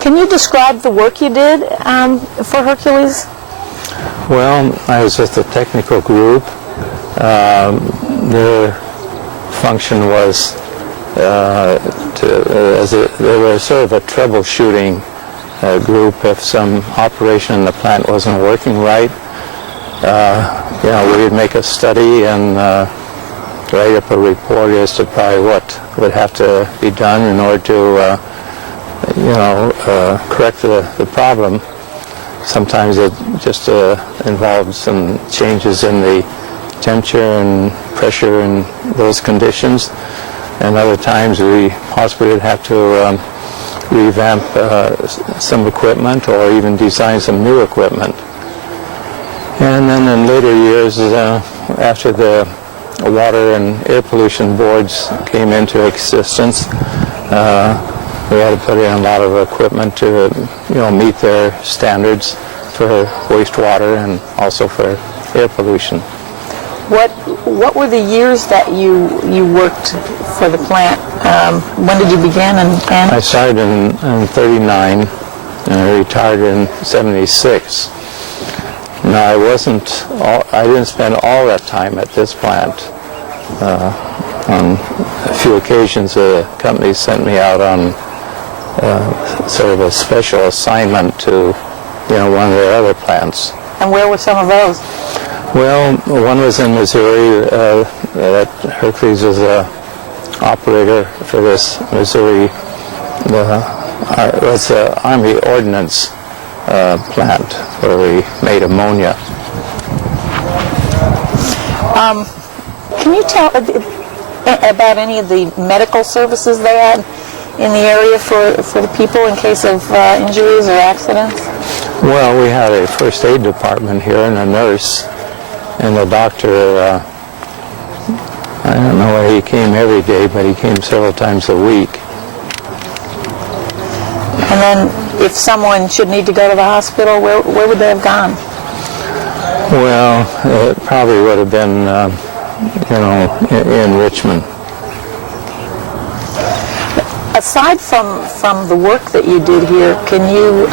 Can you describe the work you did for Hercules? Well, I was with the technical group. Their function was they were sort of a troubleshooting group. If some operation in the plant wasn't working right, we would make a study and write up a report as to probably what would have to be done in order to correct the problem. Sometimes it just involved some changes in the temperature and pressure and those conditions, and other times we possibly would have to revamp some equipment or even design some new equipment. And then in later years, after the water and air pollution boards came into existence, we had to put in a lot of equipment to meet their standards for wastewater and also for air pollution. What were the years that you worked for the plant? When did you begin and end? I started in 39 and I retired in 76. Now I didn't spend all that time at this plant. On a few occasions the company sent me out on sort of a special assignment to one of their other plants. And where were some of those? Well, one was in Missouri. That Hercules was a operator for this Missouri. It was an Army Ordnance plant where we made ammonia. Can you tell about any of the medical services they had in the area for the people in case of injuries or accidents? Well, we had a first aid department here and a nurse. And the doctor, I don't know whether he came every day, but he came several times a week. And then if someone should need to go to the hospital, where would they have gone? Well, it probably would have been, in Richmond. Aside from the work that you did here, can you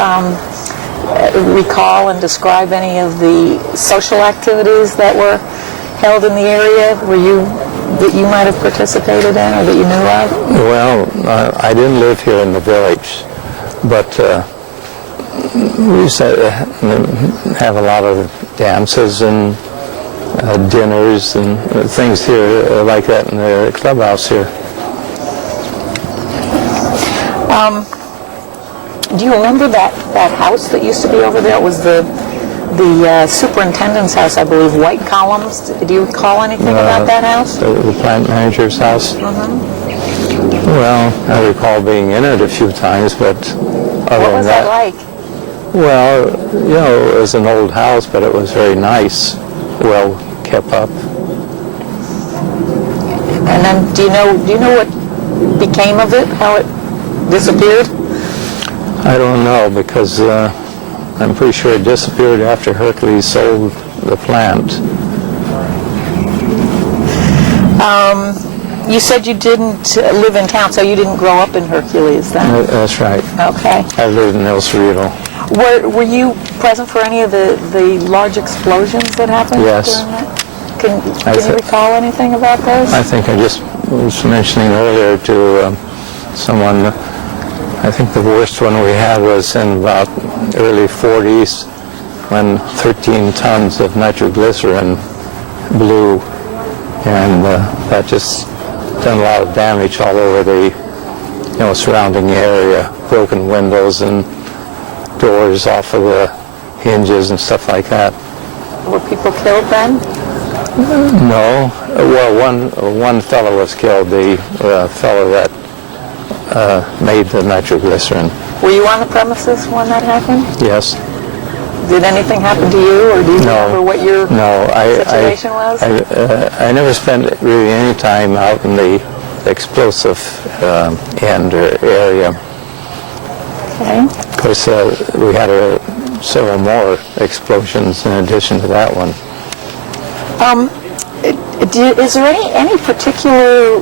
recall and describe any of the social activities that were held in the area that you might have participated in or that you knew of? Well, I didn't live here in the village, but we used to have a lot of dances and dinners and things here like that in the clubhouse here. Do you remember that house that used to be over there? It was the superintendent's house, I believe, white columns. Do you recall anything about that house? The plant manager's house? Mm-hmm. Well, I recall being in it a few times, but What was that like? Well, it was an old house, but it was very nice, well kept up. And then, do you know what became of it? How it disappeared? I don't know, because I'm pretty sure it disappeared after Hercules sold the plant. You said you didn't live in town, so you didn't grow up in Hercules then? That's right. Okay. I lived in El Cerrito. Were you present for any of the large explosions that happened? Yes. During that? Can you recall anything about those? I think I just was mentioning earlier to someone, I think the worst one we had was in about early 40s when 13 tons of nitroglycerin blew, and that just done a lot of damage all over the surrounding area, broken windows and doors off of the hinges and stuff like that. Were people killed then? No. Well, one fellow was killed, the fellow that made the nitroglycerin. Were you on the premises when that happened? Yes. Did anything happen to you, or do you remember what your situation was? I never spent really any time out in the explosive end or area. Okay. Of course, we had several more explosions in addition to that one. Is there any particular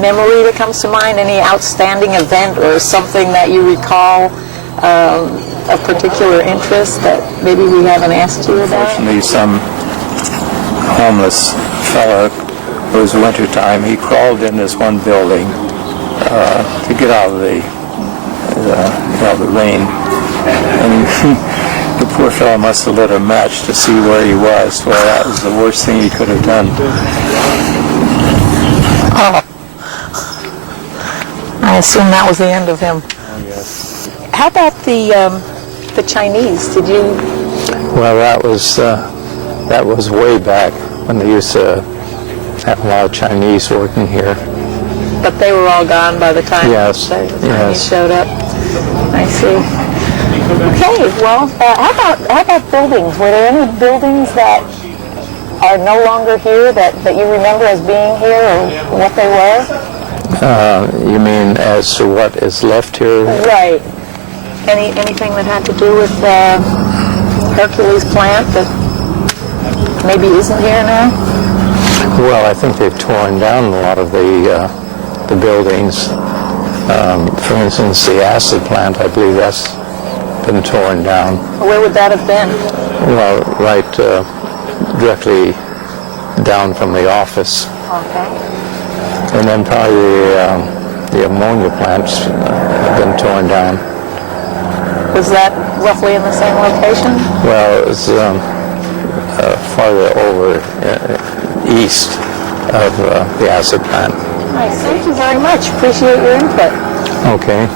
memory that comes to mind, any outstanding event or something that you recall of particular interest that maybe we haven't asked you about? Fortunately, some homeless fellow, it was winter time, he crawled in this one building to get out of the rain. And the poor fellow must have lit a match to see where he was. Well, that was the worst thing he could have done. Oh. I assume that was the end of him. Oh, yes. How about the Chinese? Did you? Well, that was way back when they used to have a lot of Chinese working here. But they were all gone by the time Yes, the Chinese yes. showed up. I see. Okay, well, how about buildings? Were there any buildings that are no longer here that you remember as being here, or what they were? You mean as to what is left here? Right. Anything that had to do with Hercules plant that maybe isn't here now? Well, I think they've torn down a lot of the buildings. For instance, the acid plant, I believe that's been torn down. Where would that have been? Well, right directly down from the office. Okay. And then probably the ammonia plants have been torn down. Was that roughly in the same location? Well, it was farther over east of the acid plant. Nice. Thank you very much. Appreciate your input. Okay.